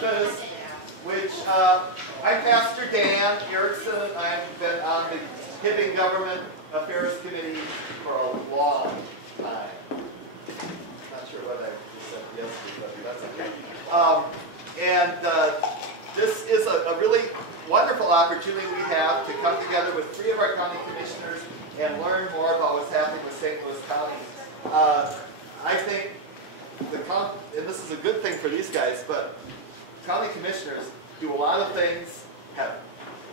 breakfast, which I'm Pastor Dan Erickson. I've been on the Hibbing Government Affairs Committee for a long time. Not sure what I said yesterday, but that's okay. This is a really wonderful opportunity we have to come together with 3 of our county commissioners and learn more about what's happening with St. Louis County. I think and this is a good thing for these guys, but county commissioners do a lot of things, have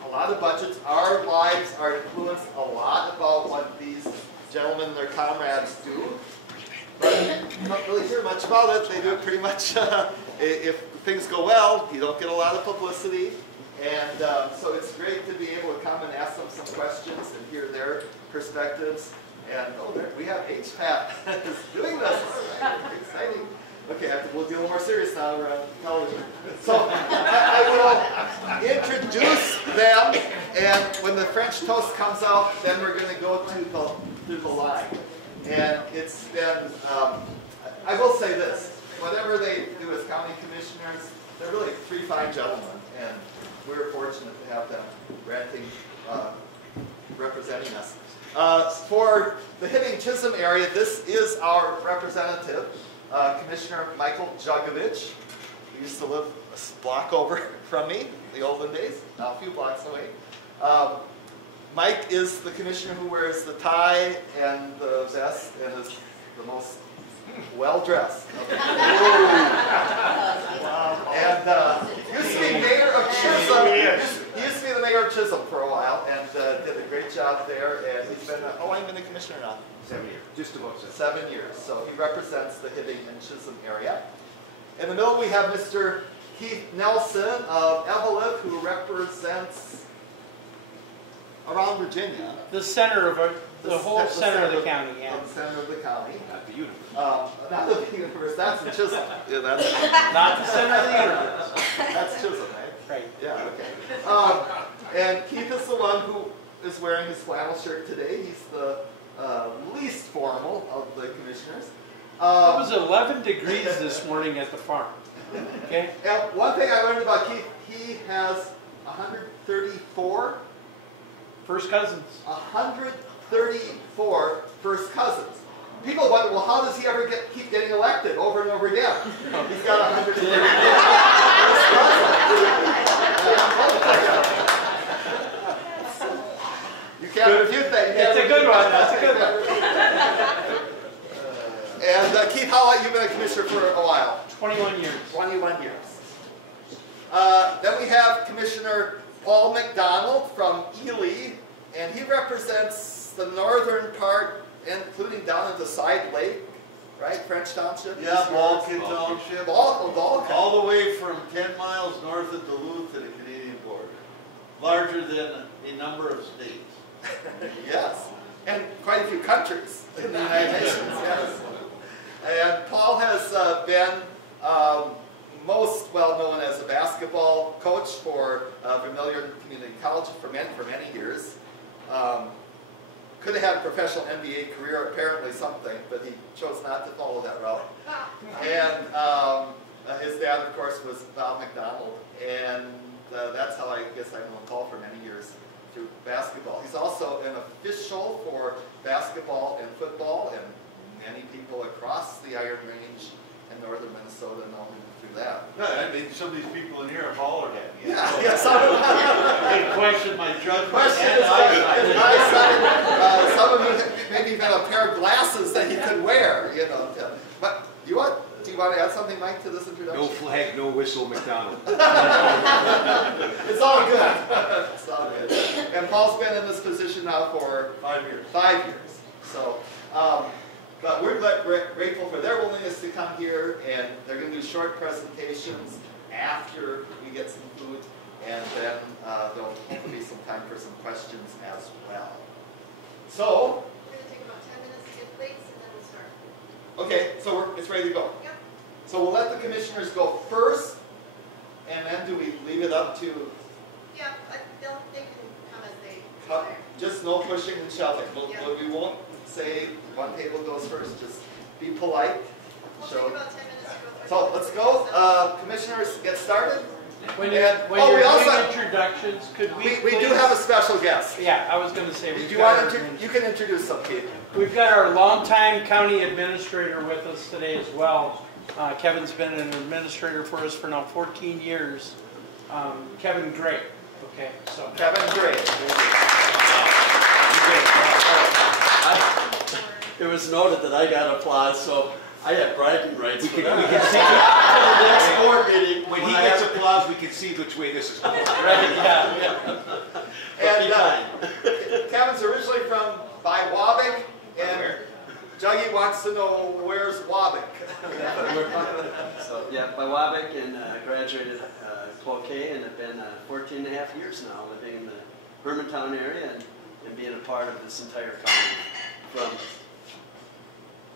a lot of budgets. Our lives are influenced a lot about what these gentlemen and their comrades do. But you don't really hear much about it. They do it pretty much, if things go well, you don't get a lot of publicity. And so it's great to be able to come and ask them some questions and hear their perspectives. And there, we have HPAT is doing this. Exciting. Okay, we'll be a little more serious now. We're on television. So I will introduce them, and when the French toast comes out, then we're going to go to the line. And it's been, I will say this, whatever they do as county commissioners, they're really 3 fine gentlemen, and we're fortunate to have them representing us. For the Hibbing-Chisholm area, this is our representative, Commissioner Michael Jugovich. He used to live a block over from me, the olden days, now a few blocks away. Mike is the commissioner who wears the tie and the vest and is the most well-dressed. And used to be mayor of Chisholm. He used to be the mayor of Chisholm for a while and did a great job there. And he's been, I've been a commissioner now. 7 years, just about 7 years. So he represents the Hibbing and Chisholm area. In the middle we have Mr. Keith Nelson of Evelyn, who represents around Virginia. The center of the whole center of the county, yeah. The center of the county. Not the universe. Not the universe, that's in Chisholm. Yeah, that's not the center of the universe. That's Chisholm, right? Right. Yeah, okay. And Keith is the one who is wearing his flannel shirt today. He's the least formal of the commissioners. It was 11 degrees this morning at the farm. Okay. And one thing I learned about Keith, he has 134 first cousins. 134 first cousins. People wonder, well, how does he ever keep getting elected over and over again? He's got 134 first cousins. You can't refute that. That's a good one. That's a good one. And Keith, how long have you been a commissioner for a while? 21 years. 21 years. Then we have Commissioner Paul McDonald from Ely, and he represents the northern part, including down into Side Lake, right? French Township? Yeah, Balkan Township. All the way from 10 miles north of Duluth to the Canadian border. Larger than a number of states. Yes, and quite a few countries in the United Nations, yes. And Paul has been most well known as a basketball coach for Vermilion Community College for many years. Could have had a professional NBA career, apparently something, but he chose not to follow that route. And his dad, of course, was Val McDonald, and that's how I guess I've known Paul for many years through basketball. He's also an official for basketball and football, and many people across the Iron Range in northern Minnesota know him through that. Yeah, I mean, some of these people in here have hollered at me. Yeah, some of them. They question my judgment. Question his eyesight. Some of you maybe even a pair of glasses that he could wear, you know. But do you want to add something, Mike, to this introduction? No flag, no whistle, McDonald. It's all good. It's all good. And Paul's been in this position now for 5 years. 5 years. So, but we're grateful for their willingness to come here, and they're going to do short presentations after we get some food, and then there'll hopefully be some time for some questions as well. So, we're going to take about 10 minutes to get plates, and then we'll start. Okay, so it's ready to go. Yep. So we'll let the commissioners go first, and then do we leave it up to? Yeah, they can come as they desire. Just no pushing and shoving. We won't say one table goes first. Just be polite, We'll So- take about 10 minutes to go through. So let's go. Commissioners, get started. When And- you're we doing also- introductions, could we We do please- have a special guest. Yeah, I was gonna say, Do we've you got want our- to, you can introduce some people. We've got our longtime county administrator with us today as well. Kevin's been an administrator for us for now 14 years. Kevin Gray. Okay, so. Kevin Gray. It was noted that I got applause, so I have bragging rights. We for can, that. we can see, For the next board meeting, when he I gets have- applause, we can see which way this is going. Right, yeah. And Be kind. Kevin's originally from by Wabick, and Juggy wants to know where's Wabick. So, yeah, by Wabick and graduated Cloquet and have been 14 and a half years now living in the Hermantown area and being a part of this entire county. From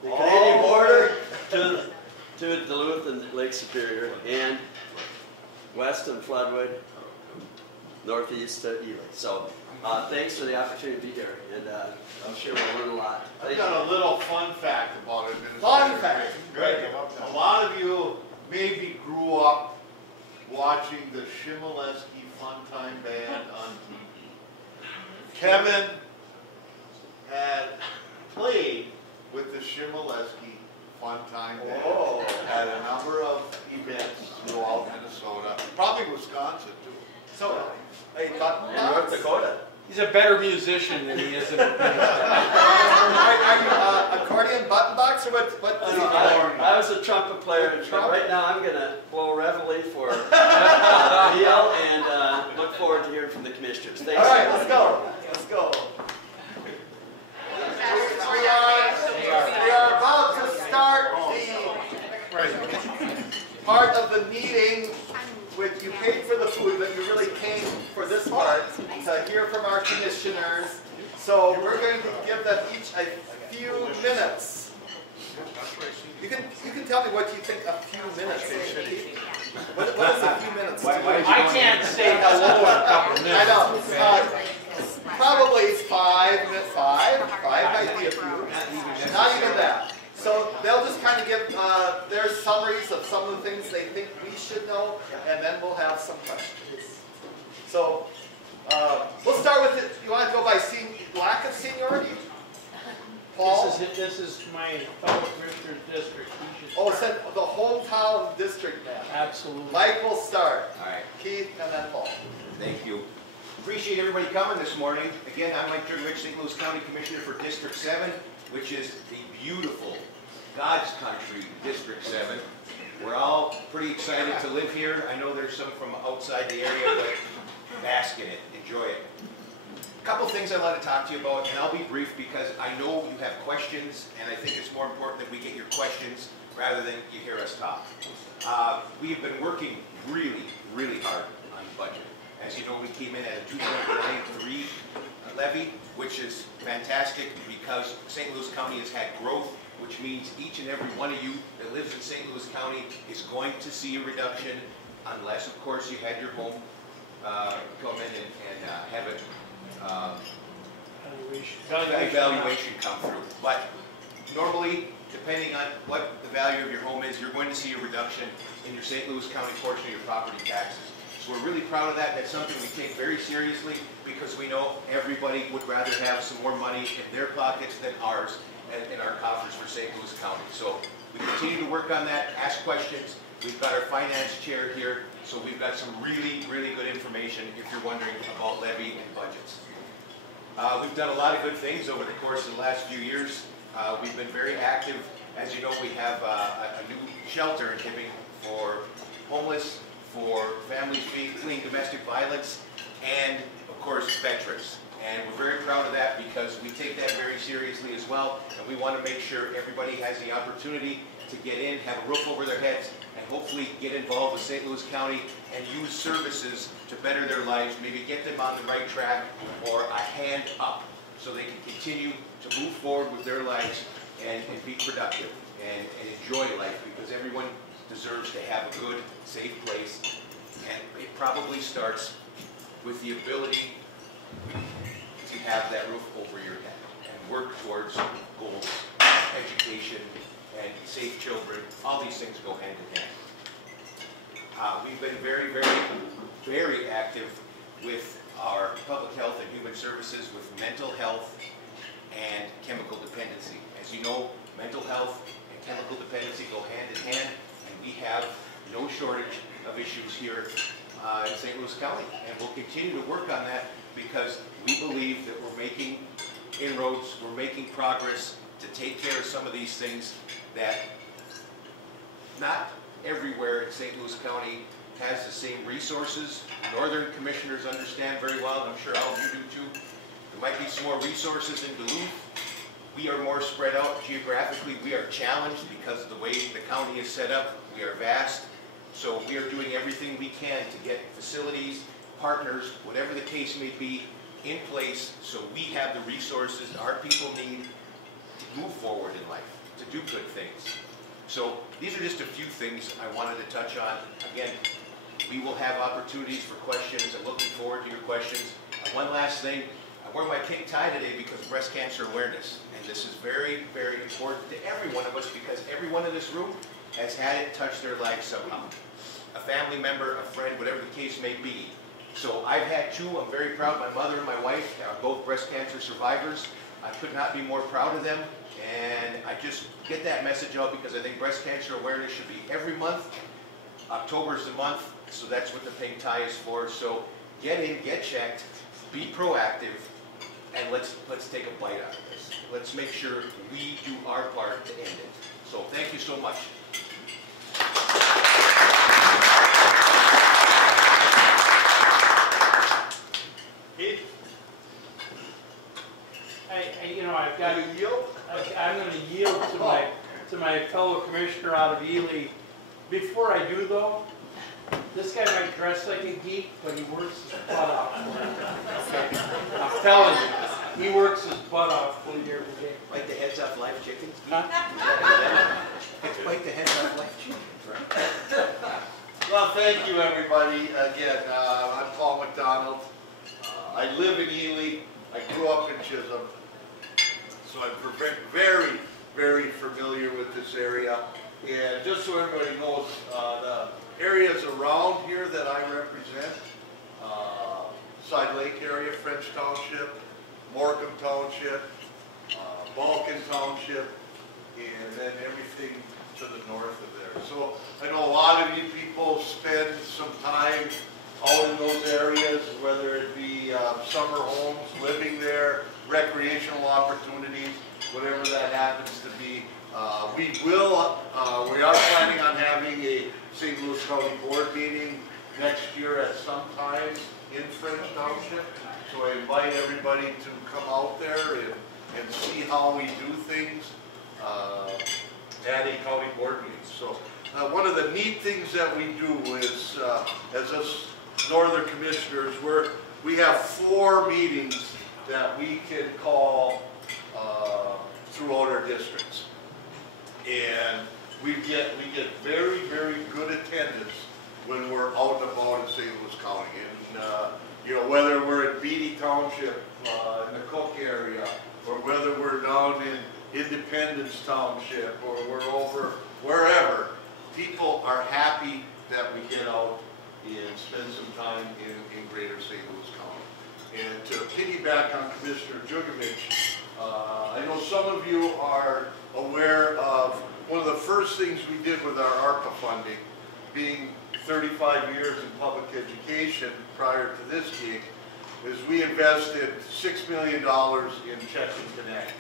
the Canadian border to Duluth and Lake Superior and west and Floodwood, northeast to Ely. So thanks for the opportunity to be here, and I'm sure we'll learn a lot. I've Thank you. got a little fun fact about it. Fun fact. Greg, a lot of you maybe grew up watching the Shimoleski Funtime Band on TV. Kevin had played with the Shimoleski Funtime Band Oh. at a number of events throughout Minnesota, probably Wisconsin too. So, hey, button And North box? Dakota. He's a better musician than he is an administrator. Are you accordion button box or what? I was a trumpet player, and right now I'm going to blow reveille for Neil and look forward to hearing from the commissioners. Thanks. All right, let's go. Let's go. We are about to start the part of the meeting which you paid for the food, but you really came for this part to hear from our commissioners. So we're going to give them each a few minutes. You can tell me what you think a few minutes is. What is a few minutes? I can't say hello in a couple of minutes. I know. Probably 5 minutes. Five might be a few. Not even that. So they'll just kind of give their summaries of some of the things they think we should know, and then we'll have some questions. So we'll start with it. You want to go by lack of seniority? Paul? This is my fellow commissioner's district. He should Oh, it start. said the hometown district map. Absolutely. Mike will start. All right, Keith and then Paul. thank you. Appreciate everybody coming this morning. Again, I'm Mike Jurgovich, St. Louis County Commissioner for District 7, which is the beautiful God's country, District 7. We're all pretty excited to live here. I know there's some from outside the area, but bask in it, enjoy it. A couple things I want to talk to you about, and I'll be brief because I know you have questions, and I think it's more important that we get your questions rather than you hear us talk. We have been working really, really hard on the budget. As you know, we came in at a 2.93 levy, which is fantastic because St. Louis County has had growth, which means each and every one of you that lives in St. Louis County is going to see a reduction, unless, of course, you had your home come in and have it evaluation come through. But normally, depending on what the value of your home is, you're going to see a reduction in your St. Louis County portion of your property taxes. So we're really proud of that. That's something we take very seriously because we know everybody would rather have some more money in their pockets than ours in our coffers for St. Louis County. So we continue to work on that, ask questions. We've got our finance chair here, so we've got some really, really good information if you're wondering about levy and budgets. We've done a lot of good things over the course of the last few years. We've been very active. As you know, we have a new shelter in Hibbing for homeless, for families fleeing domestic violence, and of course veterans. And we're very proud of that because we take that very seriously as well, and we want to make sure everybody has the opportunity to get in, have a roof over their heads, and hopefully get involved with St. Louis County and use services to better their lives, maybe get them on the right track or a hand up so they can continue to move forward with their lives and be productive and enjoy life, because everyone deserves to have a good, safe place, and it probably starts with the ability to have that roof over your head and work towards goals, education, and safe children, all these things go hand in hand. We've been very, very, very active with our public health and human services with mental health and chemical dependency. As you know, mental health and chemical dependency go hand in hand, and we have no shortage of issues here in St. Louis County. And we'll continue to work on that because we believe that we're making inroads, we're making progress to take care of some of these things that not everywhere in St. Louis County has the same resources. Northern commissioners understand very well, and I'm sure all of you do too. There might be some more resources in Duluth. We are more spread out geographically. We are challenged because of the way the county is set up. We are vast. So we are doing everything we can to get facilities, partners, whatever the case may be, in place so we have the resources our people need to move forward in life, to do good things. So these are just a few things I wanted to touch on. Again, we will have opportunities for questions. I'm looking forward to your questions. One last thing, I wore my pink tie today because of breast cancer awareness. And this is very, very important to every one of us because everyone in this room has had it touch their life somehow. A family member, a friend, whatever the case may be. So I've had two. I'm very proud. My mother and my wife are both breast cancer survivors. I could not be more proud of them. And I just get that message out because I think breast cancer awareness should be every month. October is the month, so that's what the pink tie is for. So get in, get checked, be proactive, and let's take a bite out of this. Let's make sure we do our part to end it. So thank you so much. I've got. I'm going to yield to my fellow commissioner out of Ely. Before I do, though, this guy might dress like a geek, but he works his butt off for it. Okay? I'm telling you, he works his butt off for you every day. Bite the heads off live chickens. Huh? Bite the heads off live chickens, right? Well, thank you, everybody. Again, I'm Paul McDonald. I live in Ely. I grew up in Chisholm. So I'm very, very familiar with this area. And just so everybody knows, the areas around here that I represent, Side Lake area, French Township, Morecambe Township, Balkan Township, and then everything to the north of there. So I know a lot of you people spend some time out in those areas, whether it be summer homes, living there, recreational opportunities, whatever that happens to be. We are planning on having a St. Louis County Board meeting next year at some time in French Township. So I invite everybody to come out there and see how we do things at a county board meeting. So one of the neat things that we do is, as us Northern Commissioners, we have 4 meetings that we can call throughout our districts. And we get very, very good attendance when we're out and about in St. Louis County. And whether we're in Beatty Township, in the Cook area, or whether we're down in Independence Township, or we're over wherever, people are happy that we get out and spend some time in greater St. Louis County. And to piggyback on Commissioner Jugovich, I know some of you are aware of one of the first things we did with our ARPA funding, being 35 years in public education prior to this gig, is we invested $6 million in Check and Connect,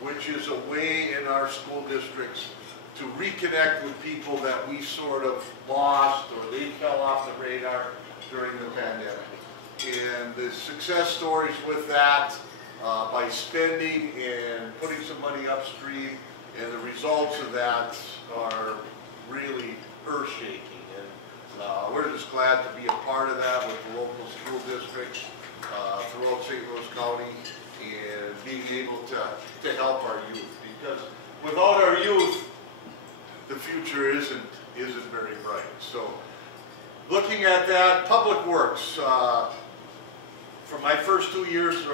which is a way in our school districts to reconnect with people that we sort of lost or they fell off the radar during the pandemic. And the success stories with that, by spending and putting some money upstream, and the results of that are really earth-shaking. And we're just glad to be a part of that with the local school districts throughout St. Louis County and being able to help our youth. Because without our youth, the future isn't very bright. So looking at that, Public Works, for my first 2 years,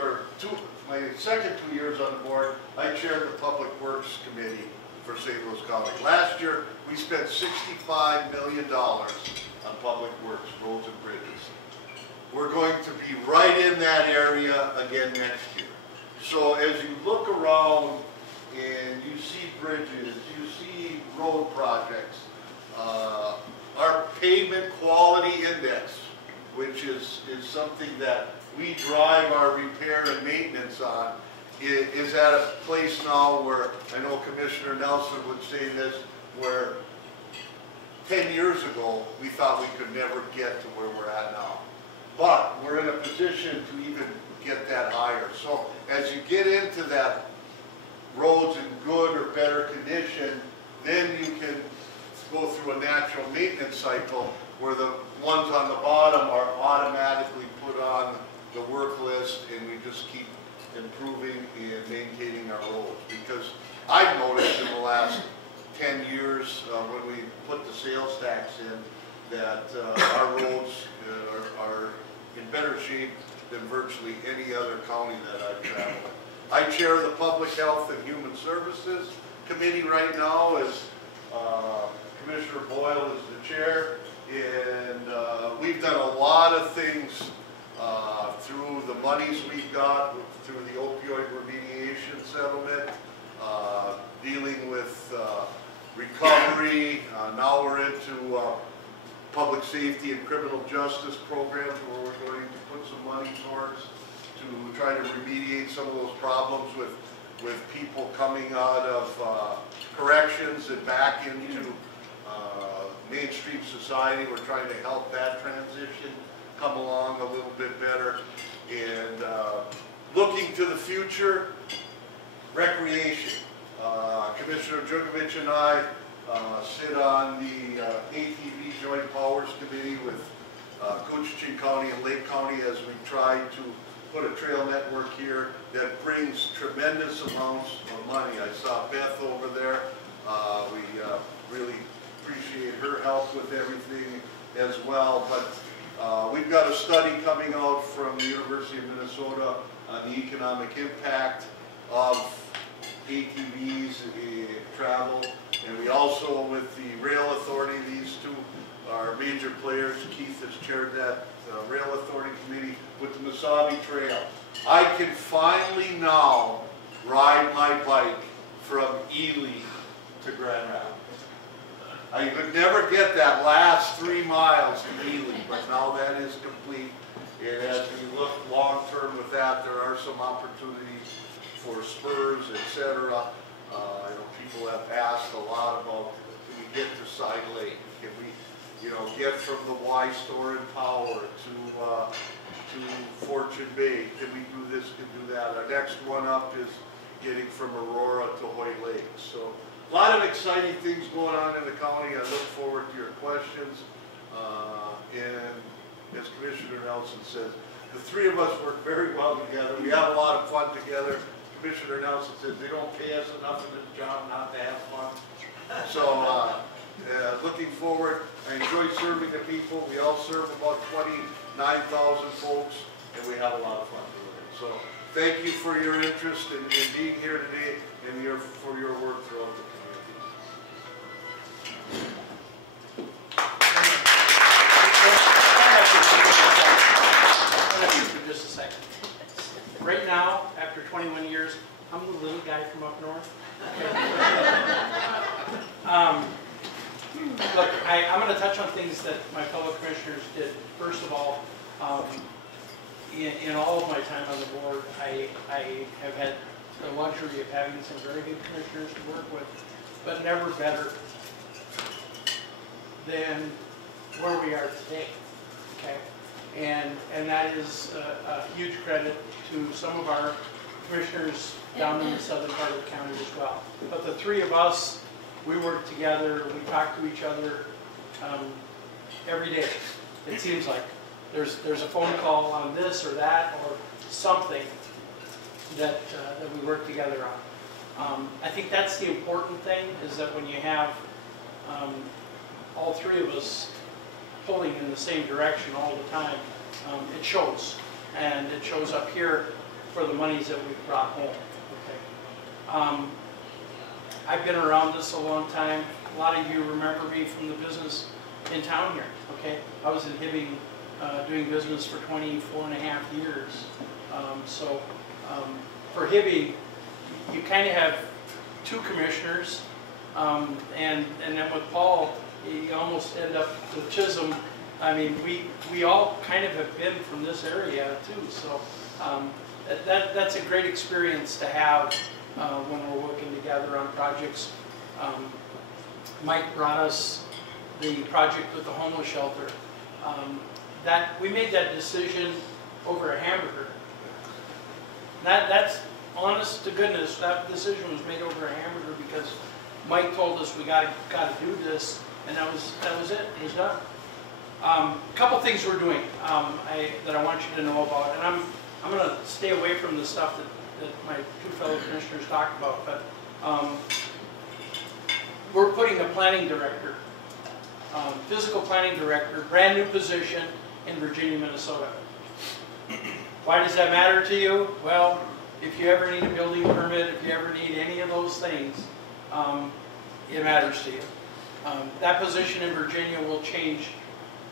my second 2 years on the board, I chaired the Public Works Committee for St. Louis County. Last year, we spent $65 million on public works, roads and bridges. We're going to be right in that area again next year. So as you look around and you see bridges, you see road projects, our pavement quality index, which is something that we drive our repair and maintenance on, is at a place now where, I know Commissioner Nelson would say this, where 10 years ago we thought we could never get to where we're at now. But we're in a position to even get that higher. So as you get into that roads in good or better condition, then you can go through a natural maintenance cycle where the ones on the bottom are automatically put on the work list, and we just keep improving and maintaining our roads. Because I've noticed in the last 10 years when we put the sales tax in that our roads are in better shape than virtually any other county that I've traveled in. I chair the Public Health and Human Services Committee right now, as Commissioner Boyle is the chair, and we've done a lot of things through the monies we've got, through the opioid remediation settlement, dealing with recovery. Now we're into public safety and criminal justice programs where we're going to put some money towards to try to remediate some of those problems with people coming out of corrections and back into mainstream society. We're trying to help that transition come along a little bit better. And looking to the future, recreation. Commissioner Jugovich and I sit on the ATV Joint Powers Committee with Coochin County and Lake County as we try to put a trail network here that brings tremendous amounts of money. I saw Beth over there. We really appreciate her help with everything as well. But we've got a study coming out from the University of Minnesota on the economic impact of ATVs travel. And we also, with the Rail Authority, these two are major players. Keith has chaired that Rail Authority Committee with the Mesabi Trail. I can finally now ride my bike from Ely to Grand Rapids. I could never get that last 3 miles in Ely, but now that is complete. And as we look long term with that, there are some opportunities for spurs, etc. I know people have asked a lot about, can we get to Side Lake? Can we, get from the Y store in Power to Fortune Bay? Can we do this? Can do that? Our next one up is getting from Aurora to Hoyt Lake. So a lot of exciting things going on in the county. I look forward to your questions. And as Commissioner Nelson says, the three of us work very well together. We have a lot of fun together. Commissioner Nelson says they don't pay us enough in this job not to have fun. So looking forward, I enjoy serving the people. We all serve about 29,000 folks, and we have a lot of fun doing it. So thank you for your interest in being here today and for your work throughout the For just a second. Right now, after 21 years, I'm the little guy from up north. Look, I'm going to touch on things that my fellow commissioners did. First of all, in all of my time on the board, I have had the luxury of having some very good commissioners to work with, but never better than where we are today. Okay, and that is a huge credit to some of our commissioners down in the southern part of the county as well. But the three of us, we work together, we talk to each other every day. It seems like there's a phone call on this or that or something that we work together on. I think that's the important thing, is that when you have all three of us pulling in the same direction all the time, it shows. And it shows up here for the monies that we've brought home. Okay. I've been around this a long time. A lot of you remember me from the business in town here, okay? I was in Hibbing doing business for 24.5 years. For Hibbing, you kind of have two commissioners, and then with Paul, you almost end up with Chisholm. I mean, we all kind of have been from this area too, so that's a great experience to have when we're working together on projects. Mike brought us the project with the homeless shelter. We made that decision over a hamburger. That's honest to goodness, that decision was made over a hamburger because Mike told us we got to do this, and that was it. It was done. A couple things we're doing that I want you to know about, and I'm going to stay away from the stuff that my two fellow commissioners talked about, but we're putting a planning director, physical planning director, brand new position in Virginia, Minnesota. Why does that matter to you? Well, if you ever need a building permit, if you ever need any of those things, it matters to you. That position in Virginia will change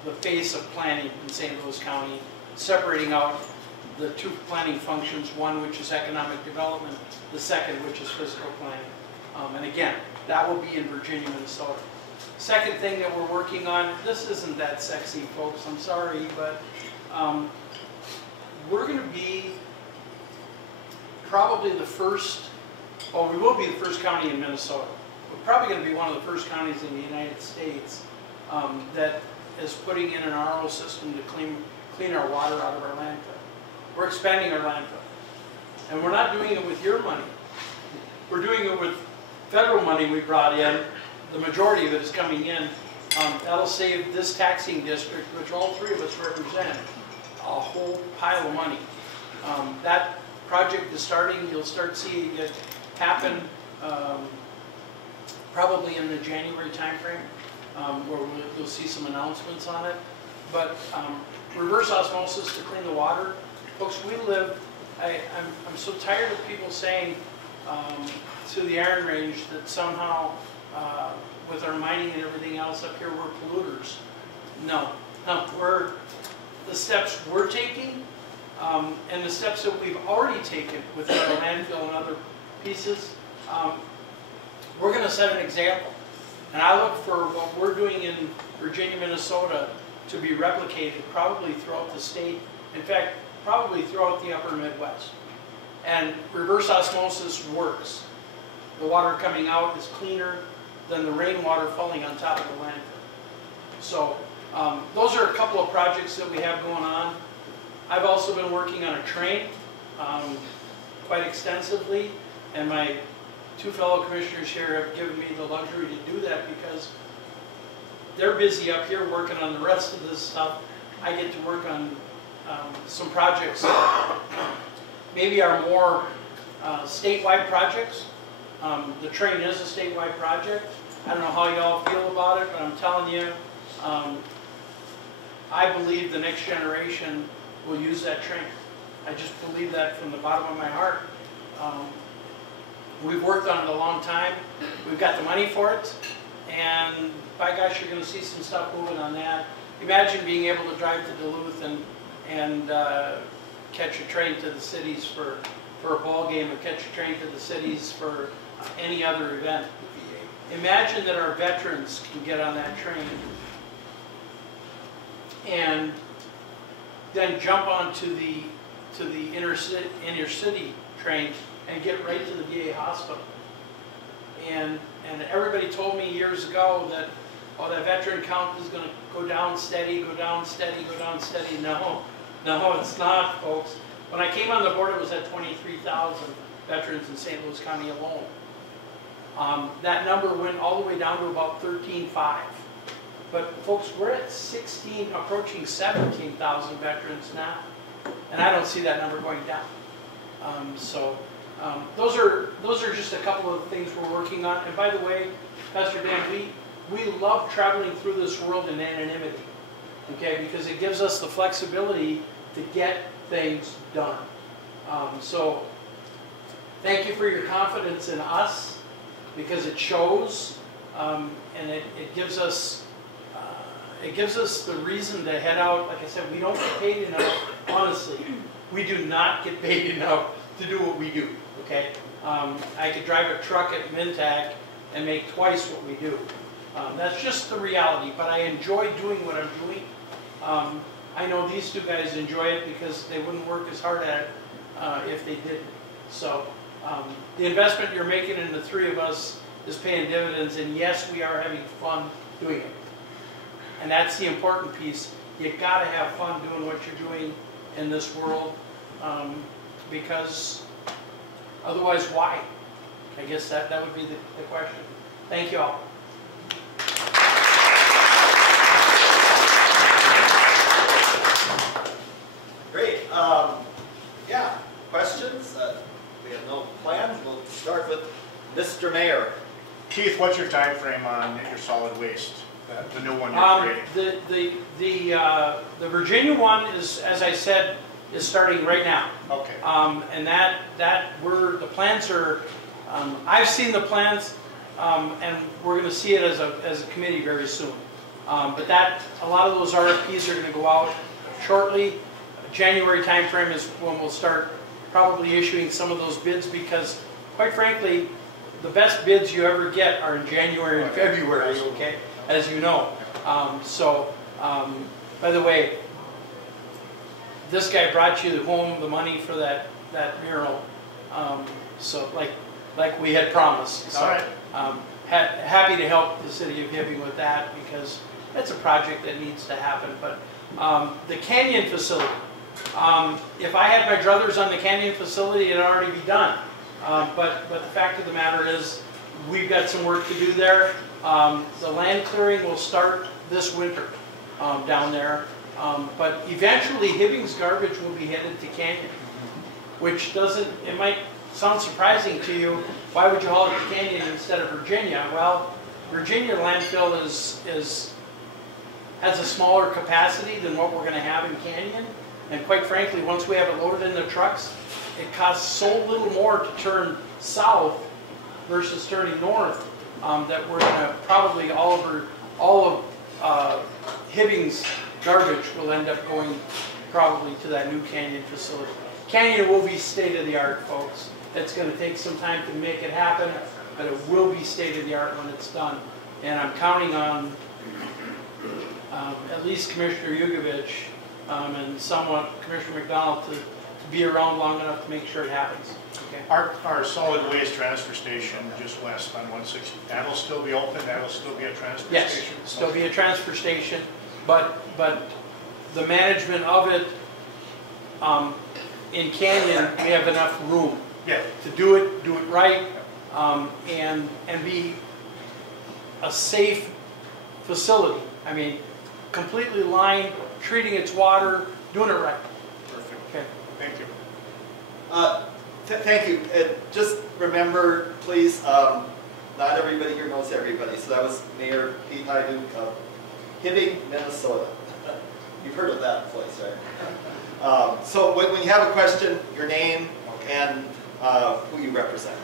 the face of planning in St. Louis County, separating out the two planning functions, one which is economic development, the second which is physical planning. And again, that will be in Virginia, Minnesota. Second thing that we're working on, this isn't that sexy, folks, I'm sorry, but we're going to be probably the first, we will be the first county in Minnesota. We're probably going to be one of the first counties in the United States that is putting in an RO system to clean our water out of our landfill. We're expanding our landfill. And we're not doing it with your money. We're doing it with federal money we brought in. The majority of it is coming in. That'll save this taxing district, which all three of us represent, a whole pile of money. That project is starting. You'll start seeing it happen probably in the January timeframe, where you'll see some announcements on it. But reverse osmosis to clean the water. Folks, we live, I'm so tired of people saying to the Iron Range that somehow with our mining and everything else up here, we're polluters. No, the steps we're taking and the steps that we've already taken with our landfill and other pieces, we're going to set an example. And I look for what we're doing in Virginia, Minnesota to be replicated probably throughout the state. In fact, probably throughout the upper Midwest. And reverse osmosis works. The water coming out is cleaner than the rainwater falling on top of the landfill. So those are a couple of projects that we have going on. I've also been working on a train quite extensively, and my two fellow commissioners here have given me the luxury to do that because they're busy up here working on the rest of this stuff. I get to work on some projects that maybe are more statewide projects. The train is a statewide project. I don't know how y'all feel about it, but I'm telling you, I believe the next generation will use that train. I just believe that from the bottom of my heart. We've worked on it a long time. We've got the money for it, and by gosh, you're going to see some stuff moving on that. Imagine being able to drive to Duluth and catch a train to the cities for a ball game, or catch a train to the cities for any other event. Imagine that our veterans can get on that train and then jump onto the inner city train and get right to the VA hospital. And everybody told me years ago that, oh, that veteran count is going to go down steady, go down steady, go down steady. No, it's not, folks. When I came on the board, it was at 23,000 veterans in St. Louis County alone. That number went all the way down to about 13,500. But folks, we're at 16, approaching 17,000 veterans now, and I don't see that number going down. Those are just a couple of things we're working on. And by the way, Pastor Dan, we love traveling through this world in anonymity, okay? Because it gives us the flexibility to get things done. So thank you for your confidence in us. because it shows, and it gives us the reason to head out. Like I said, we don't get paid enough, honestly. We do not get paid enough to do what we do, okay? I could drive a truck at Mintac and make twice what we do. That's just the reality, but I enjoy doing what I'm doing. I know these two guys enjoy it because they wouldn't work as hard at it if they didn't. So the investment you're making in the three of us is paying dividends, and yes, we are having fun doing it. And that's the important piece. You gotta have fun doing what you're doing in this world, because otherwise, why? I guess that would be the question. Thank you all. Great. Yeah, questions? We have no plans. We'll start with Mr. Mayor. Keith, what's your time frame on your solid waste, the new one you're creating? The Virginia one is, as I said, is starting right now. Okay. And the plans are. I've seen the plans, and we're going to see it as a committee very soon. But a lot of those RFPs are going to go out shortly. January timeframe is when we'll start probably issuing some of those bids, because, quite frankly, the best bids you ever get are in January and February, okay, as you know. By the way, this guy brought you home the money for that mural, so like we had promised. So, all right. Happy to help the city of Hibbing with that, because it's a project that needs to happen. But the canyon facility, if I had my druthers on the canyon facility, it'd already be done. But the fact of the matter is, we've got some work to do there. The land clearing will start this winter down there. But eventually, Hibbing's garbage will be headed to Canyon, which it might sound surprising to you. Why would you haul it to Canyon instead of Virginia? Well, Virginia landfill has a smaller capacity than what we're going to have in Canyon. And quite frankly, once we have it loaded in the trucks, it costs so little more to turn south versus turning north that we're going to probably all of Hibbing's garbage will end up going probably to that new Canyon facility. Canyon will be state-of-the-art, folks. It's going to take some time to make it happen, but it will be state-of-the-art when it's done. And I'm counting on at least Commissioner Yugovich and somewhat Commissioner McDonald to be around long enough to make sure it happens. Okay. Our solid waste transfer station just west on 160, that'll still be open? That'll still be a transfer station? Yes, still be a transfer station, but the management of it, in Canyon, we have enough room to do it right, and be a safe facility. I mean, completely lined, treating its water, doing it right. Perfect. Okay. Thank you. Thank you. Just remember, please, not everybody here knows everybody. So that was Mayor Pete Hyduke of Hibbing, Minnesota. You've heard of that place, right? So when you have a question, your name and who you represent.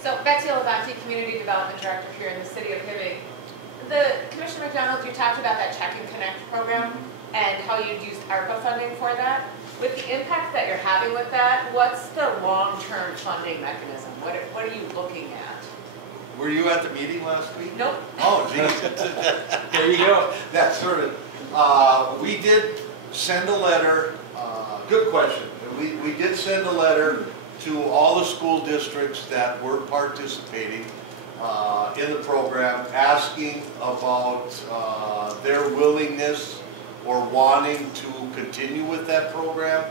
So Betsy Levanti, Community Development Director here in the city of Hibbing. Commissioner McDonald, you talked about that Check and Connect program and how you used ARPA funding for that. With the impact that you're having with that, what's the long-term funding mechanism? What are you looking at? Were you at the meeting last week? Nope. Oh, geez. There you go. That's sort of, we did send a letter, good question. We did send a letter to all the school districts that were participating in the program, asking about their willingness or wanting to continue with that program,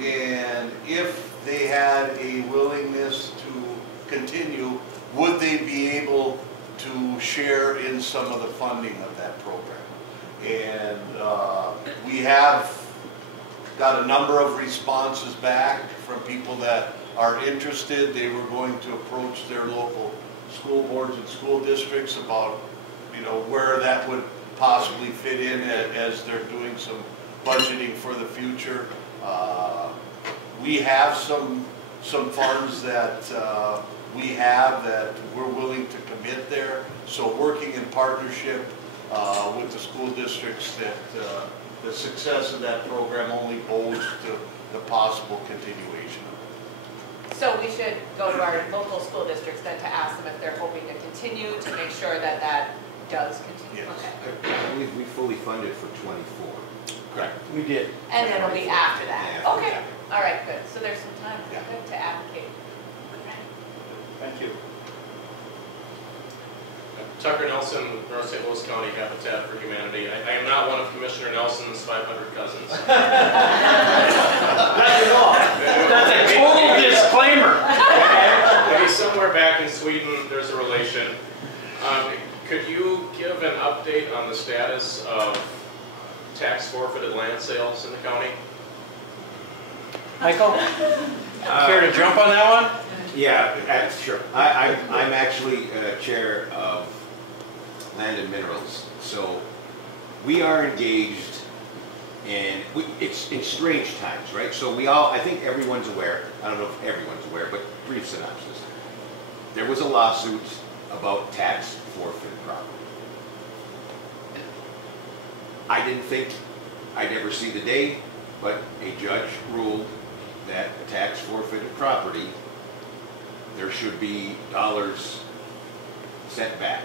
and if they had a willingness to continue, would they be able to share in some of the funding of that program. And we have got a number of responses back from people that are interested. They were going to approach their local school boards and school districts about, where that would possibly fit in as they're doing some budgeting for the future. We have some funds that we have that we're willing to commit there. So working in partnership with the school districts, that the success of that program only bodes to the possible continuation of it. So we should go to our local school districts then to ask them if they're hoping to continue to make sure that that does continue. Yes. Okay. I believe we fully funded for 24. Correct. We did. And then it'll be after that. Yeah, after Okay. that. All right, good. So there's some time Yeah. good to advocate. Thank you. Tucker Nelson, North St. Louis County Habitat for Humanity. I am not one of Commissioner Nelson's 500 cousins. Not at all. That's a total disclaimer. Maybe somewhere back in Sweden, there's a relation. Could you give an update on the status of tax forfeited land sales in the county? Michael, care to jump on that one? Yeah, sure. I'm actually chair of Land and Minerals, so we are engaged, and it's in strange times, right? So I think everyone's aware, I don't know if everyone's aware, but brief synopsis. There was a lawsuit about tax forfeited property. I didn't think I'd ever see the day, but a judge ruled that tax forfeited property, there should be dollars sent back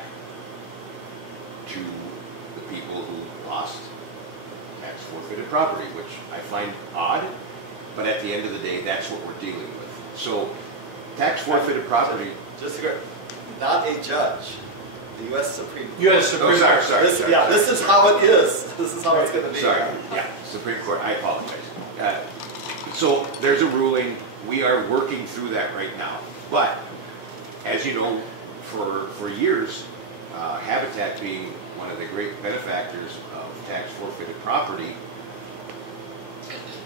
to the people who lost tax forfeited property, which I find odd, but at the end of the day, that's what we're dealing with. So tax forfeited property. Just to go, not a judge, the U.S. Supreme Court. U.S. Supreme Court. Sorry. Yeah, this is how it is. This is how it's going to be. Sorry, yeah, Supreme Court, I apologize. So there's a ruling, we are working through that right now. But, as you know, for years, Habitat being one of the great benefactors of tax forfeited property,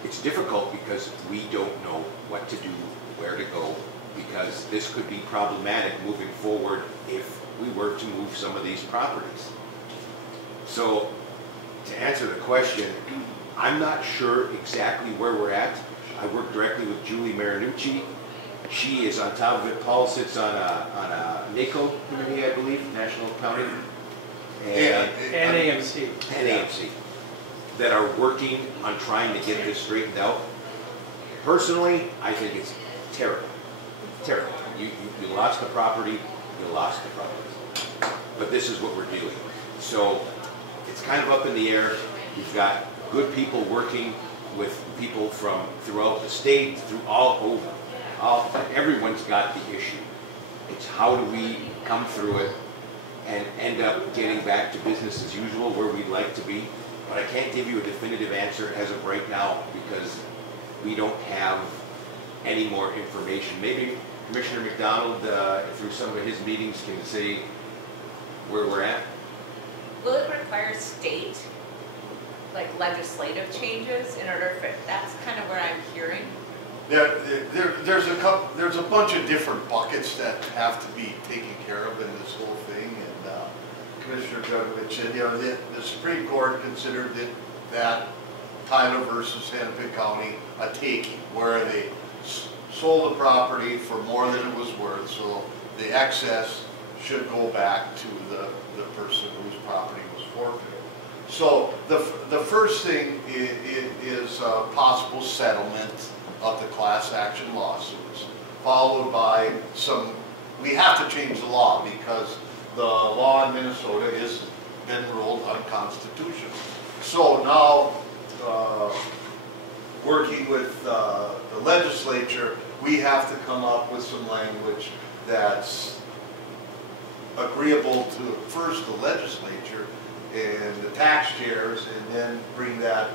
it's difficult because we don't know what to do, where to go, because this could be problematic moving forward if we were to move some of these properties. So, to answer the question, I'm not sure exactly where we're at. I work directly with Julie Marinucci. She is on top of it. Paul sits on a NACO committee, I believe, National County, and AMC. and AMC, that are working on trying to get this straightened out. Personally, I think it's terrible. Terrible. You lost the property, you lost the property. But this is what we're dealing with. So it's kind of up in the air. We've got good people working with people from throughout the state, through all over. Everyone's got the issue. It's how do we come through it and end up getting back to business as usual where we'd like to be. But I can't give you a definitive answer as of right now because we don't have any more information. Maybe Commissioner McDonald, through some of his meetings, can say where we're at. Will it require state, like legislative changes in order for, that's kind of where I'm hearing. There's a bunch of different buckets that have to be taken care of in this whole thing, and Commissioner Judovich said, the Supreme Court considered that Tyler versus Hennepin County a taking, where they sold the property for more than it was worth, so the excess should go back to the person whose property was forfeited. So the first thing is possible settlement of the class action lawsuits, followed by we have to change the law because the law in Minnesota has been ruled unconstitutional. So now, working with the legislature, we have to come up with some language that's agreeable to first the legislature and the tax chairs, and then bring that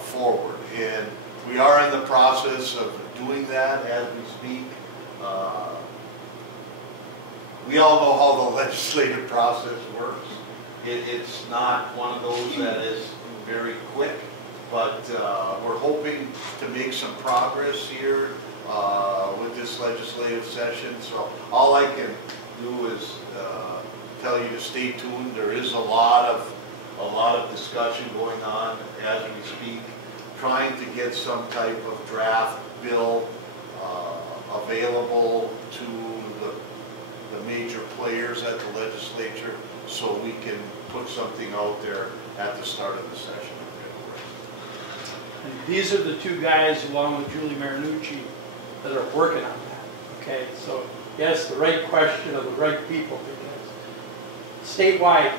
forward. And we are in the process of doing that as we speak. We all know how the legislative process works. It's not one of those that is very quick, but we're hoping to make some progress here with this legislative session. So all I can do is tell you to stay tuned. There is a lot of discussion going on as we speak, trying to get some type of draft bill available to the major players at the legislature so we can put something out there at the start of the session. And these are the two guys, along with Julie Marinucci, that are working on that. Okay, so yes, the right question of the right people, because statewide,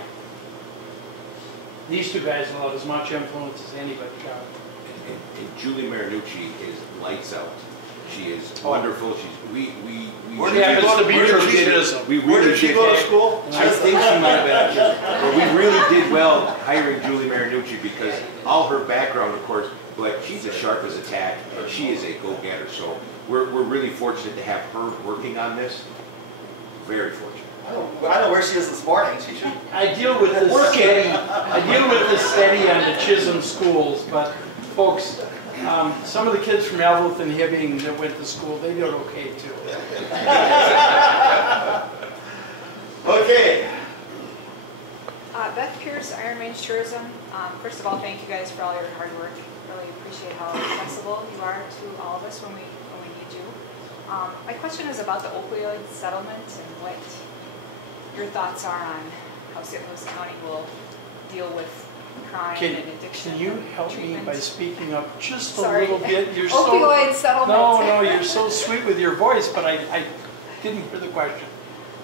these two guys will have as much influence as anybody got. And Julie Marinucci is lights out. She is wonderful. Where did you go to Where did she go to school? I think she might have been. But we really did well hiring Julie Marinucci because all her background, of course, but she's as sharp as a tack, and she is a go-getter. So we're really fortunate to have her working on this. Very fortunate. I don't know where she is this morning. She should. I deal with this steady on the Chisholm schools, but folks, some of the kids from Elwood and Hibbing that went to school, they did okay too. Okay. Beth Pierce, Iron Range Tourism. First of all, thank you guys for all your hard work. Really appreciate how accessible you are to all of us when we need you. My question is about the opioid settlement and what your thoughts are on how St. Louis County will deal with crime and addiction. Can you help me by speaking up just a Sorry. little bit? You're Opioid settlement. No, you're so sweet with your voice, but I didn't hear the question.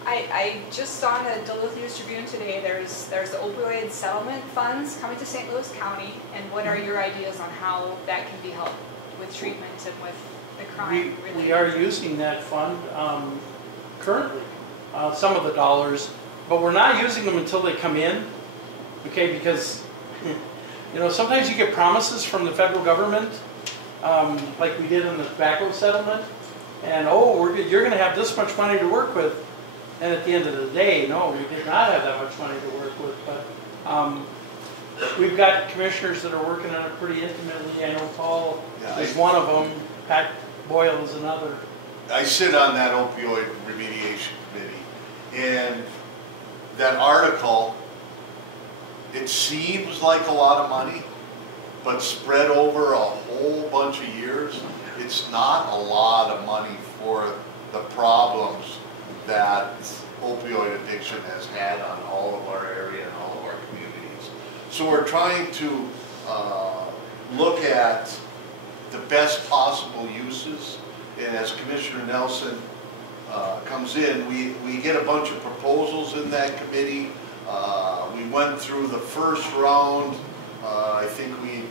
I just saw in the Duluth News Tribune today there's the opioid settlement funds coming to St. Louis County, and what are your ideas on how that can be helped with treatment and with the crime? We are using that fund currently, some of the dollars, but we're not using them until they come in, okay, because you know, sometimes you get promises from the federal government, like we did in the tobacco settlement, and you're going to have this much money to work with. And at the end of the day, no, we did not have that much money to work with. But we've got commissioners that are working on it pretty intimately. I know Paul is one of them. Pat Boyle is another. I sit on that opioid remediation committee, and that article, it seems like a lot of money, but spread over a whole bunch of years, it's not a lot of money for the problems that opioid addiction has had on all of our area and all of our communities. So we're trying to look at the best possible uses, and as Commissioner Nelson comes in, we get a bunch of proposals in that committee. We went through the first round. I think we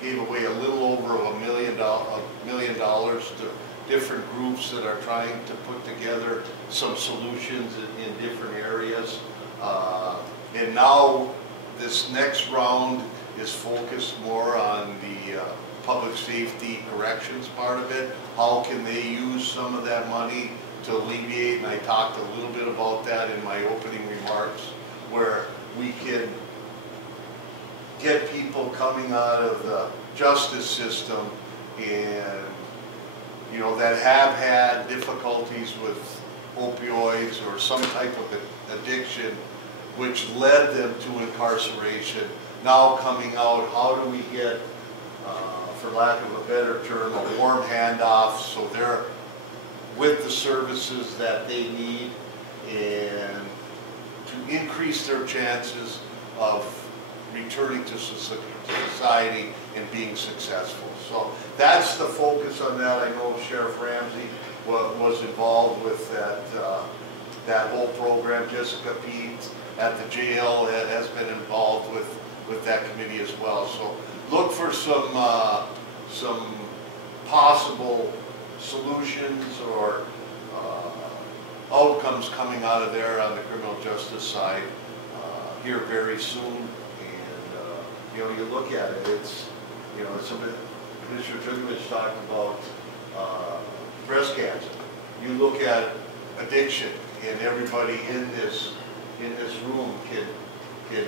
gave away a little over $1 million to different groups that are trying to put together some solutions in different areas. And now this next round is focused more on the public safety corrections part of it. How can they use some of that money to alleviate, and I talked a little bit about that in my opening remarks, where we can get people coming out of the justice system and that have had difficulties with opioids or some type of addiction, which led them to incarceration. Now coming out, how do we get, for lack of a better term, a warm handoff so they're with the services that they need and to increase their chances of returning to society and being successful. So that's the focus on that. I know Sheriff Ramsey was involved with that whole program. Jessica Pete at the jail has been involved with that committee as well. So look for some possible solutions or outcomes coming out of there on the criminal justice side here very soon. And you look at it, it's Commissioner Trudovich talked about breast cancer. You look at addiction, and everybody in this room can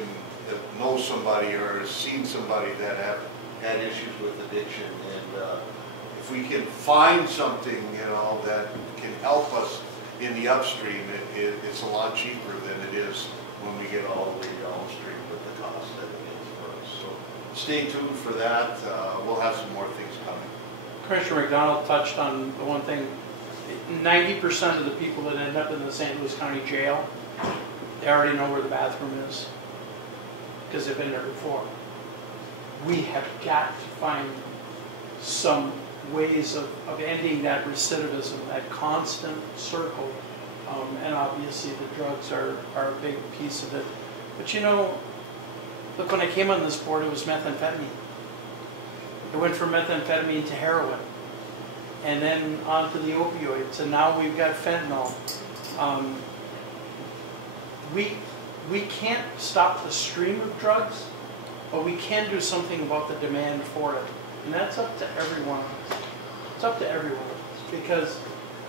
know somebody or has seen somebody that have had issues with addiction. And if we can find something that can help us in the upstream, it's a lot cheaper than it is when we get all the way downstream with the cost that it is for us. So stay tuned for that. We'll have some more things coming. Commissioner McDonald touched on the one thing 90% of the people that end up in the St. Louis County Jail, they already know where the bathroom is because they've been there before. We have got to find some ways of ending that recidivism, that constant circle. And obviously the drugs are a big piece of it. But you know, look, when I came on this board, it was methamphetamine. It went from methamphetamine to heroin, and then on to the opioids, and now we've got fentanyl. We can't stop the stream of drugs, but we can do something about the demand for it. And that's up to everyone. It's up to everyone. Because,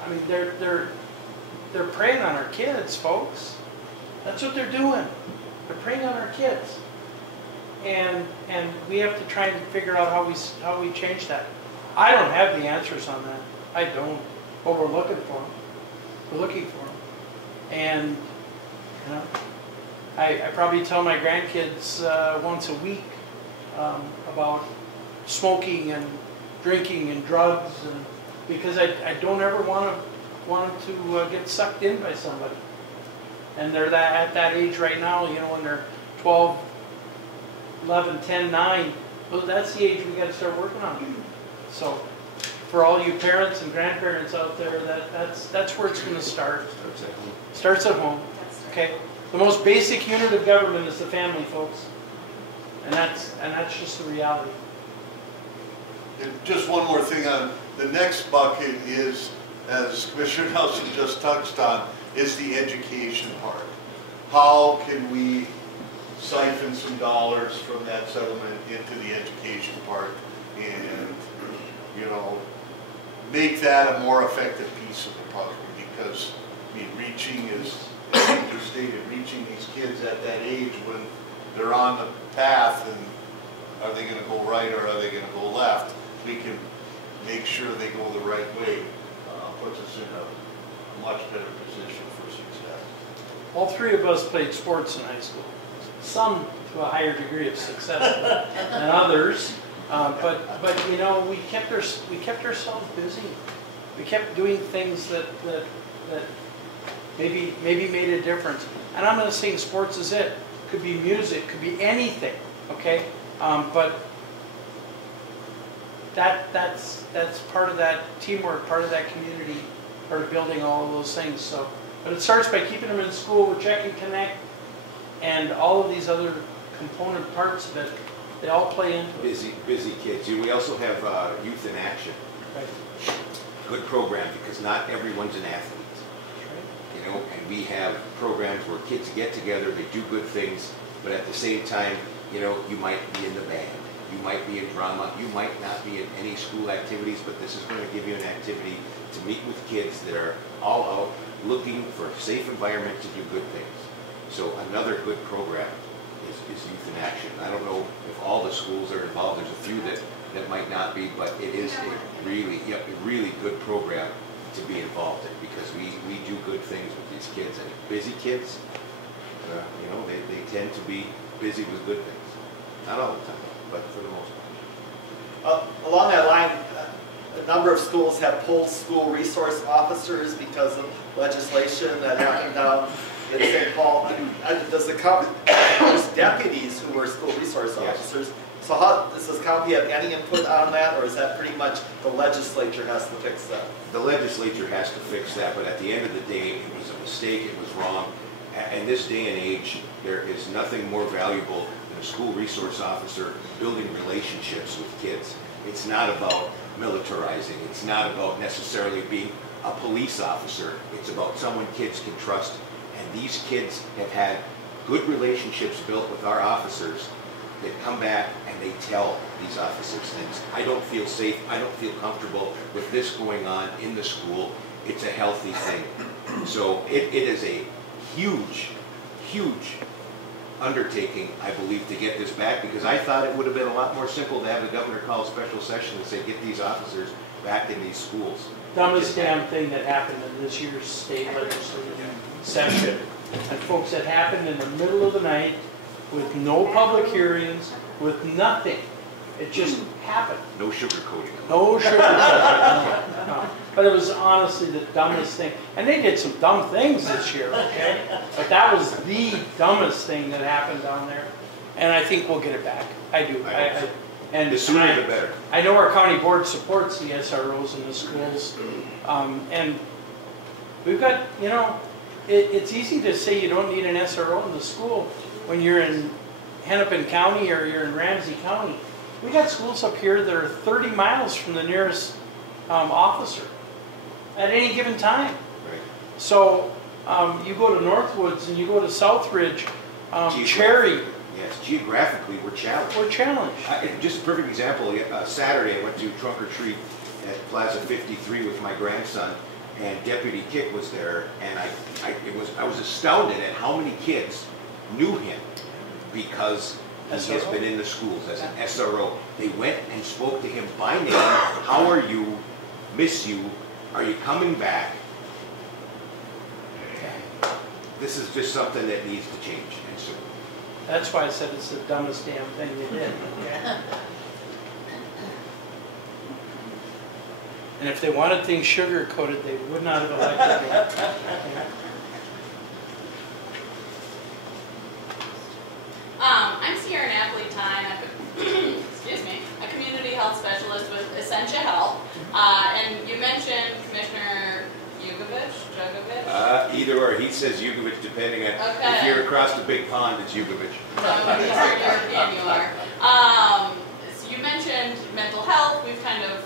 I mean, they're preying on our kids, folks. That's what they're doing. They're preying on our kids. And we have to try and figure out how we change that. I don't have the answers on that. I don't. But we're looking for them. We're looking for them. And, you know, I probably tell my grandkids once a week about smoking and drinking and drugs, and because I don't ever want them to get sucked in by somebody. And they're at that age right now, you know, when they're 12, 11, 10, 9, well, that's the age we got to start working on. So for all you parents and grandparents out there, that's where it's going to start. Starts at home. Okay? The most basic unit of government is the family, folks. And that's just the reality. And just one more thing on the next bucket is, as Commissioner Nelson just touched on, is the education part. How can we siphon some dollars from that settlement into the education part and, you know, make that a more effective piece of the puzzle? Because, I mean, reaching is, as you just stated, reaching these kids at that age when they're on the path, and are they going to go right or are they going to go left? We can make sure they go the right way. Puts us in a much better position for success. All three of us played sports in high school. Some to a higher degree of success than others, but you know, we kept ourselves busy. We kept doing things that maybe made a difference. And I'm not saying sports is it. Could be music, could be anything. Okay, but that's part of that teamwork, part of that community, part of building all of those things. So, but it starts by keeping them in school with Check and Connect, and all of these other component parts of it. They all play into it. Busy kids. We also have Youth in Action. Right. Good program, because not everyone's an athlete. Right. You know, and we have programs where kids get together, they do good things, but at the same time, you know, you might be in the band. You might be in drama, you might not be in any school activities, but this is going to give you an activity to meet with kids that are all out looking for a safe environment to do good things. So another good program is Youth in Action. I don't know if all the schools are involved. There's a few that might not be, but it is a really good program to be involved in, because we do good things with these kids. And busy kids, you know, they tend to be busy with good things. Not all the time, but for the most part. Along that line, a number of schools have pulled school resource officers because of legislation that happened down in St. Paul. There's deputies who were school resource officers. Yes. So how does this county have any input on that, or is that pretty much the legislature has to fix that? The legislature has to fix that, but at the end of the day, it was a mistake, it was wrong. In this day and age, there is nothing more valuable than a school resource officer building relationships with kids. It's not about militarizing. It's not about necessarily being a police officer. It's about someone kids can trust. And these kids have had good relationships built with our officers that come back and they tell these officers things. I don't feel safe. I don't feel comfortable with this going on in the school. It's a healthy thing. So it is a huge undertaking, I believe, to get this back, because I thought it would have been a lot more simple to have the governor call a special session and say, get these officers back in these schools. Dumbest damn thing that happened in this year's state legislative session. And folks, it happened in the middle of the night with no public hearings, with nothing. It just happened. No sugarcoating. No sugar. No. But it was honestly the dumbest thing. And they did some dumb things this year, okay? But that was the dumbest thing that happened down there. And I think we'll get it back. I do. And The sooner the better. I know our county board supports the SROs in the schools. And we've got, you know, it's easy to say you don't need an SRO in the school when you're in Hennepin County or you're in Ramsey County. We got schools up here that are 30 miles from the nearest officer at any given time. Right. So you go to Northwoods and you go to Southridge, Cherry. Yes, geographically, we're challenged. We're challenged. Just a perfect example, Saturday I went to trunk or treat at Plaza 53 with my grandson, and Deputy Kick was there, and I was astounded at how many kids knew him because he has been in the schools as an SRO. They went and spoke to him by name. How are you? Miss you. Are you coming back? This is just something that needs to change. And so, That's why I said it's the dumbest damn thing they did. Okay? And if they wanted things sugar-coated, they would not have elected me. Okay? I'm Sierra Napoli-Tyne, excuse me, a community health specialist with Essentia Health. And you mentioned Commissioner Jugovic? either or. He says Jugovic, depending on if you're across the big pond, it's Jugovic. So Eastern European you are. So you mentioned mental health. We've kind of,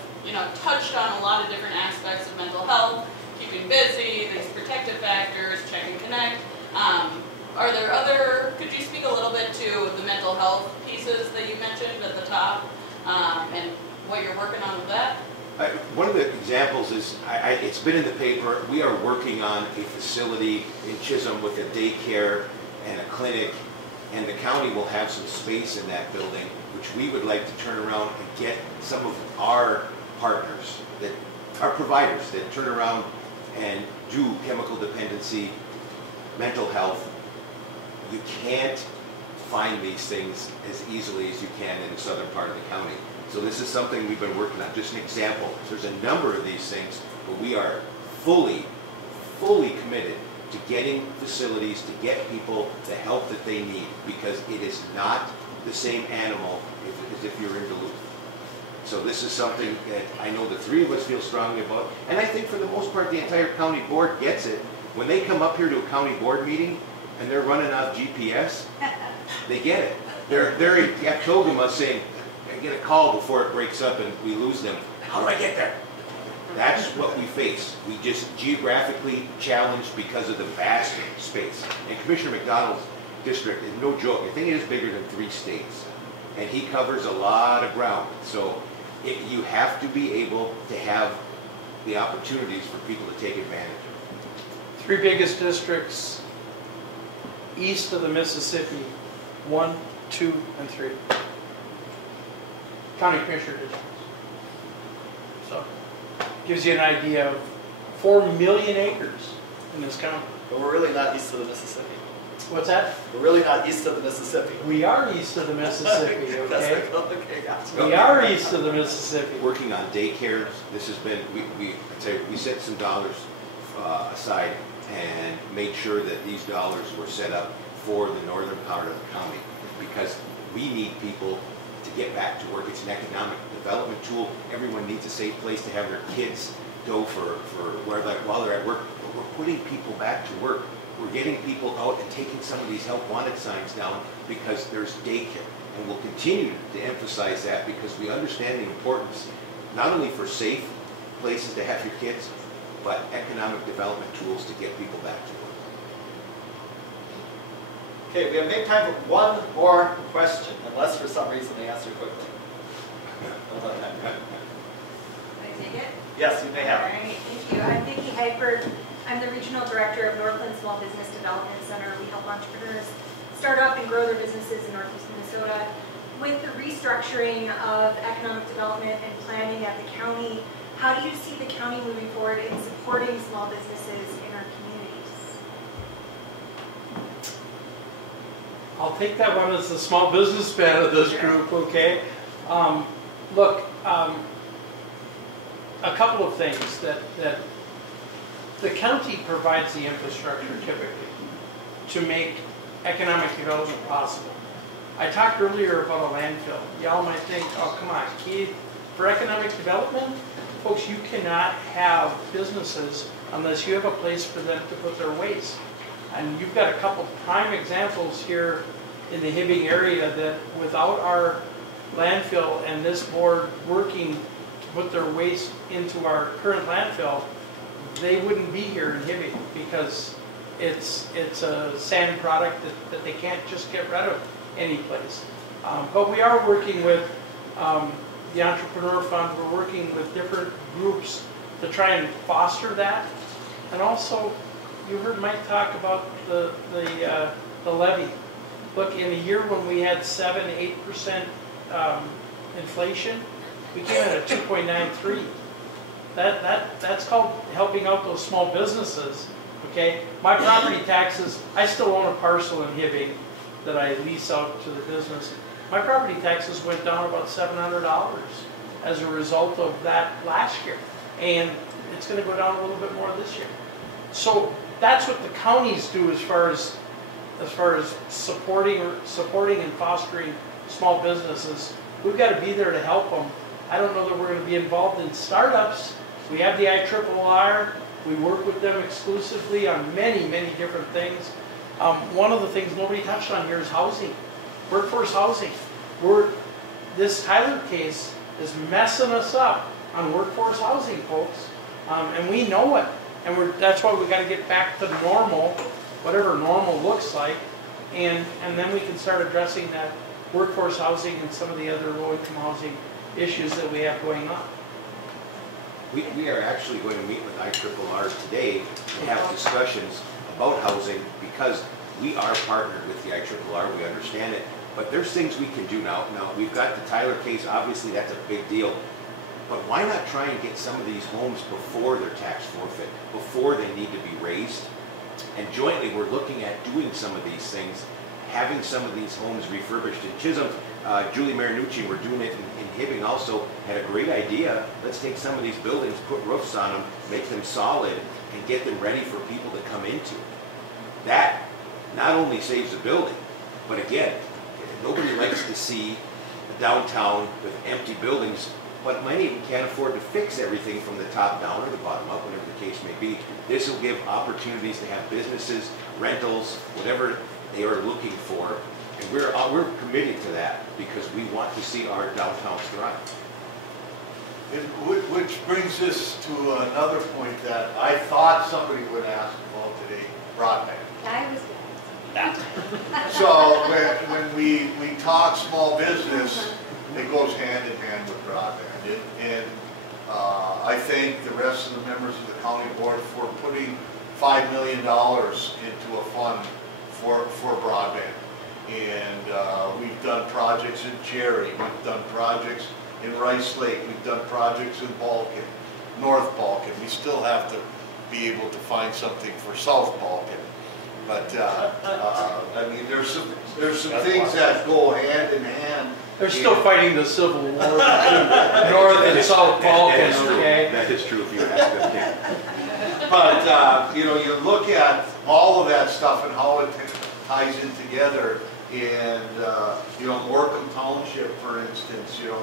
touched on a lot of different aspects of mental health, keeping busy, these protective factors, check and connect. Are there other, could you speak a little bit to the mental health pieces that you mentioned at the top, and what you're working on with that? One of the examples is, it's been in the paper, we are working on a facility in Chisholm with a daycare and a clinic, and the county will have some space in that building, which we would like to turn around and get some of our partners, that our providers that turn around and do chemical dependency, mental health. You can't find these things as easily as you can in the southern part of the county. So this is something we've been working on. Just an example. There's a number of these things, but we are fully committed to getting facilities to get people the help that they need, because it is not the same animal as if you're in Duluth. So this is something that I know the three of us feel strongly about, and I think for the most part the entire county board gets it. When they come up here to a county board meeting and they're running off GPS, they get it. They're at Togama saying, I get a call before it breaks up and we lose them. How do I get there? That's what we face. We just geographically challenged because of the vast space. And Commissioner McDonald's district is no joke. I think it is bigger than 3 states. And he covers a lot of ground. So you have to be able to have the opportunities for people to take advantage of. 3 biggest districts east of the Mississippi, 1, 2, and 3. County Commissioner districts. So, gives you an idea of 4 million acres in this county. But we're really not east of the Mississippi. What's that? We're really not east of the Mississippi. We are east of the Mississippi, okay? Okay, gotcha. We are east of the Mississippi. Working on daycares, this has been, we set some dollars aside and made sure that these dollars were set up for the northern part of the county, because we need people to get back to work. It's an economic development tool. Everyone needs a safe place to have their kids go while they're at work. But we're putting people back to work. We're getting people out and taking some of these help wanted signs down because there's daycare. And we'll continue to emphasize that because we understand the importance, not only for safe places to have your kids, but economic development tools to get people back to work. Okay, we have made time for one more question, unless for some reason they answer quickly. Can I take it? Yes, you may have All it. right, thank you. I'm Vicki Hyper. I'm the Regional Director of Northland Small Business Development Center. We help entrepreneurs start up and grow their businesses in Northeast Minnesota. With the restructuring of economic development and planning at the county, how do you see the county moving forward in supporting small businesses in our communities? I'll take that one as the small businessman of this group, okay? Look, a couple of things that the county provides the infrastructure typically to make economic development possible. I talked earlier about a landfill. Y'all might think, oh, come on, Keith, for economic development, folks, you cannot have businesses unless you have a place for them to put their waste. And you've got a couple prime examples here in the Hibbing area that without our landfill and this board working to put their waste into our current landfill, they wouldn't be here in Hibbing because it's a sand product that they can't just get rid of any place. But we are working with the Entrepreneur Fund. We're working with different groups to try and foster that. And also, you heard Mike talk about the levy. Look, in a year when we had 7-8% inflation, we came in at 2.93. That's called helping out those small businesses. Okay, my property taxes. I still own a parcel in Hibbing that I lease out to the business. My property taxes went down about $700 as a result of that last year, and it's going to go down a little bit more this year. So that's what the counties do as far as supporting and fostering small businesses. We've got to be there to help them. I don't know that we're going to be involved in startups. We have the IRRR. We work with them exclusively on many, many different things. One of the things nobody touched on here is housing, workforce housing. This Tyler case is messing us up on workforce housing, folks, and we know it. And that's why we've got to get back to normal, whatever normal looks like, and then we can start addressing that workforce housing and some of the other low-income housing issues that we have going on. We are actually going to meet with IRRR today to have discussions about housing because we are partnered with the IRRR, we understand it, but there's things we can do now. Now, we've got the Tyler case, obviously that's a big deal, but why not try and get some of these homes before they're tax forfeit, before they need to be raised? And jointly, we're looking at doing some of these things, having some of these homes refurbished. In Chisholm, Julie Marinucci, we're doing it in Hibbing also, had a great idea. Let's take some of these buildings, put roofs on them, make them solid, and get them ready for people to come into. That not only saves the building, but again, nobody likes to see a downtown with empty buildings, but many of them can't afford to fix everything from the top down or the bottom up, whatever the case may be. This will give opportunities to have businesses, rentals, whatever they are looking for. And we're committed to that because we want to see our downtowns thrive. Which brings us to another point that I thought somebody would ask about today, broadband. I was So when we talk small business, it goes hand in hand with broadband. And I thank the rest of the members of the county board for putting $5 million into a fund for broadband. And we've done projects in Jerry, we've done projects in Rice Lake, we've done projects in Balkan, North Balkan. We still have to be able to find something for South Balkan. But I mean, there's some things that go hand in hand. They're still fighting the Civil War between North and South Balkans, okay? That is true if you ask them. But you know, you look at all of that stuff and how it ties in together. And you know, Morecambe Township, for instance, you know,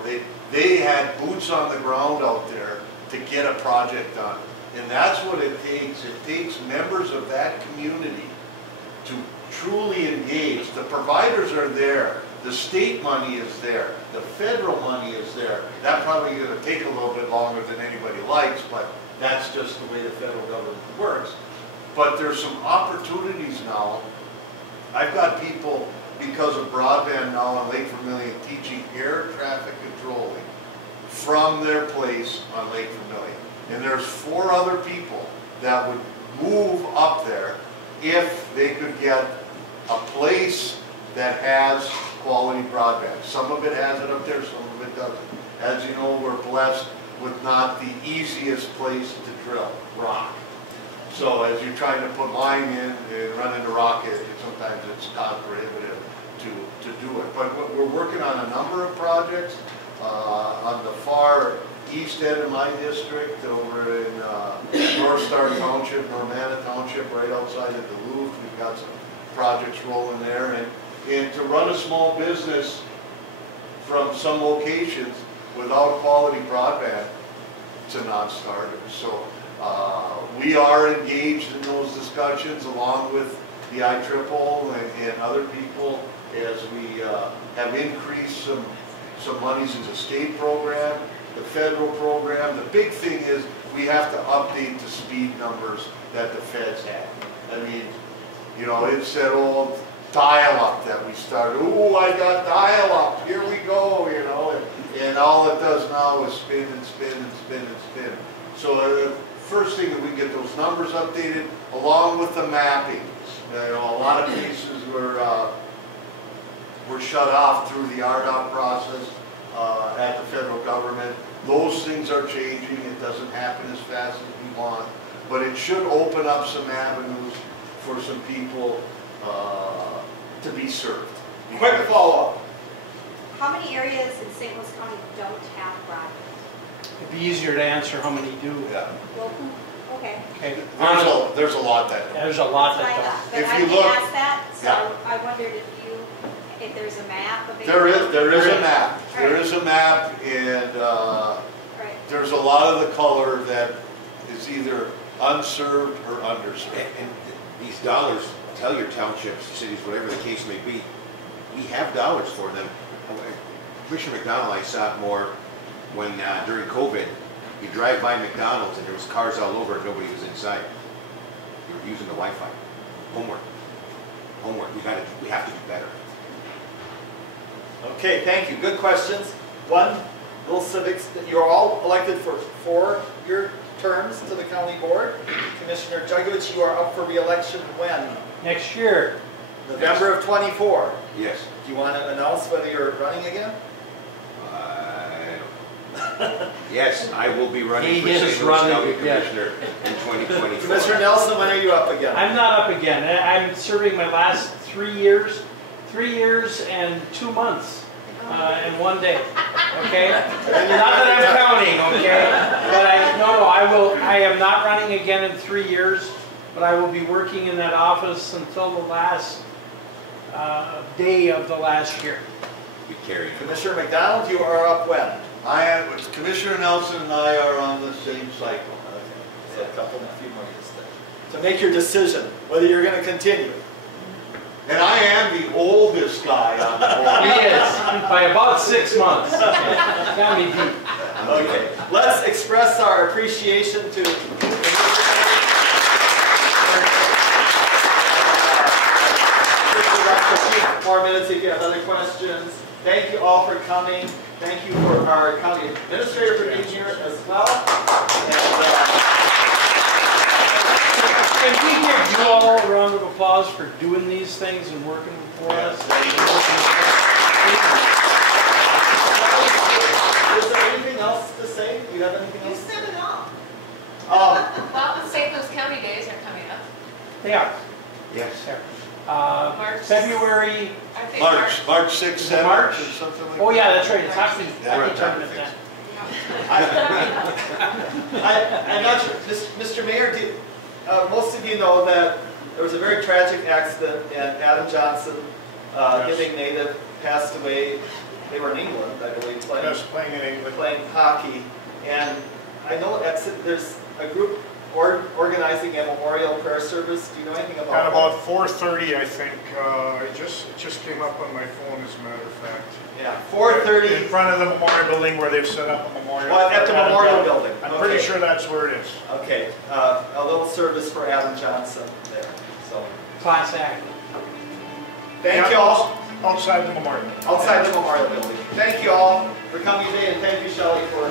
they had boots on the ground out there to get a project done. And that's what it takes. It takes members of that community to truly engage. The providers are there. The state money is there. The federal money is there. That's probably going to take a little bit longer than anybody likes, but that's just the way the federal government works. But there's some opportunities now. I've got people, because of broadband now on Lake Vermilion, teaching air traffic controlling from their place on Lake Vermilion. And there's 4 other people that would move up there if they could get a place that has quality broadband. Some of it has it up there, some of it doesn't. As you know, we're blessed with not the easiest place to drill, rock. So as you're trying to put line in and run into rock, sometimes it's cost prohibitive to do it. But we're working on a number of projects. on the far east end of my district, over in North Star Township, Normanna Township, right outside of Duluth. We've got some projects rolling there, and to run a small business from some locations without quality broadband, it's a non-starter. So we are engaged in those discussions along with the IEEE and other people as we have increased some monies in the state program, the federal program. The big thing is we have to update the speed numbers that the feds have. I mean, you know, it's that old dial-up that we started. Ooh, I got dial-up, here we go, you know, and all it does now is spin and spin and spin and spin. So the first thing that we get those numbers updated along with the mapping. You know, a lot of cases were shut off through the RDOT process at the federal government. Those things are changing. It doesn't happen as fast as we want, but it should open up some avenues for some people to be served. Quick follow-up. How many areas in St. Louis County don't have broadband? It'd be easier to answer how many do. Yeah. Well, okay. Okay. There's a lot that don't. There's a lot That's what I that thought. But If I you did look- ask that, so Yeah. I wondered if there's a map available. There is a map. Right. There is a map, and Right. there's a lot of the color that is either unserved or underserved. And these dollars, tell your townships, cities, whatever the case may be, we have dollars for them. Commissioner McDonald, I saw it more when during COVID, you drive by McDonald's and there was cars all over and nobody was inside. You were using the Wi-Fi. Homework. We have to do better. Okay, thank you. Good questions. One, little civics. You're all elected for 4-year terms to the county board. Commissioner Jugovich, you are up for re-election when? Next year. November of 24. Yes. Do you want to announce whether you're running again? Yes, I will be running He for is St. Louis running County again. Commissioner in 2024. Commissioner Nelson, when are you up again? I'm not up again. I'm serving my last 3 years. 3 years and 2 months and 1 day. Okay? Not that I'm counting, okay? But I am not running again in 3 years, but I will be working in that office until the last day of the last year. Be carrying. Commissioner McDonald, you are up when? Commissioner Nelson and I are on the same cycle. So a few more years then. To make your decision whether you're going to continue. And I am the oldest guy on the board. He is, by about 6 months. Got me beat. Okay, let's express our appreciation to more minutes if you have other questions. Thank you all for coming. Thank you for our county administrator for being here as well. Can we give you all a round of applause for doing these things and working for us? Is there anything else to say? Do you have anything else? You said it all. Um, Well, the St. Louis County Days are coming up. They are. Yes. March. February. I think March 6th, 7th, March? or something like that. Oh yeah, that's right. It's hockey We're on top tournament of then. things. I'm not sure, Mr. Mayor, most of you know that there was a very tragic accident and Adam Johnson, Hibbing native, passed away. They were in England, I believe, Playing in England. playing hockey. And I know there's a group organizing a memorial prayer service. Do you know anything about At that? about 4:30, I think. It just came up on my phone, as a matter of fact. Yeah, 4:30. In front of the memorial building where they've set up a memorial. Well, at the for Adam memorial Johnson. building. I'm pretty Okay. sure that's where it is. Okay, a little service for Adam Johnson there. So, Class act. thank Yeah, you all. Outside the memorial. Outside the memorial building. Thank you all for coming today, and thank you, Shelley, for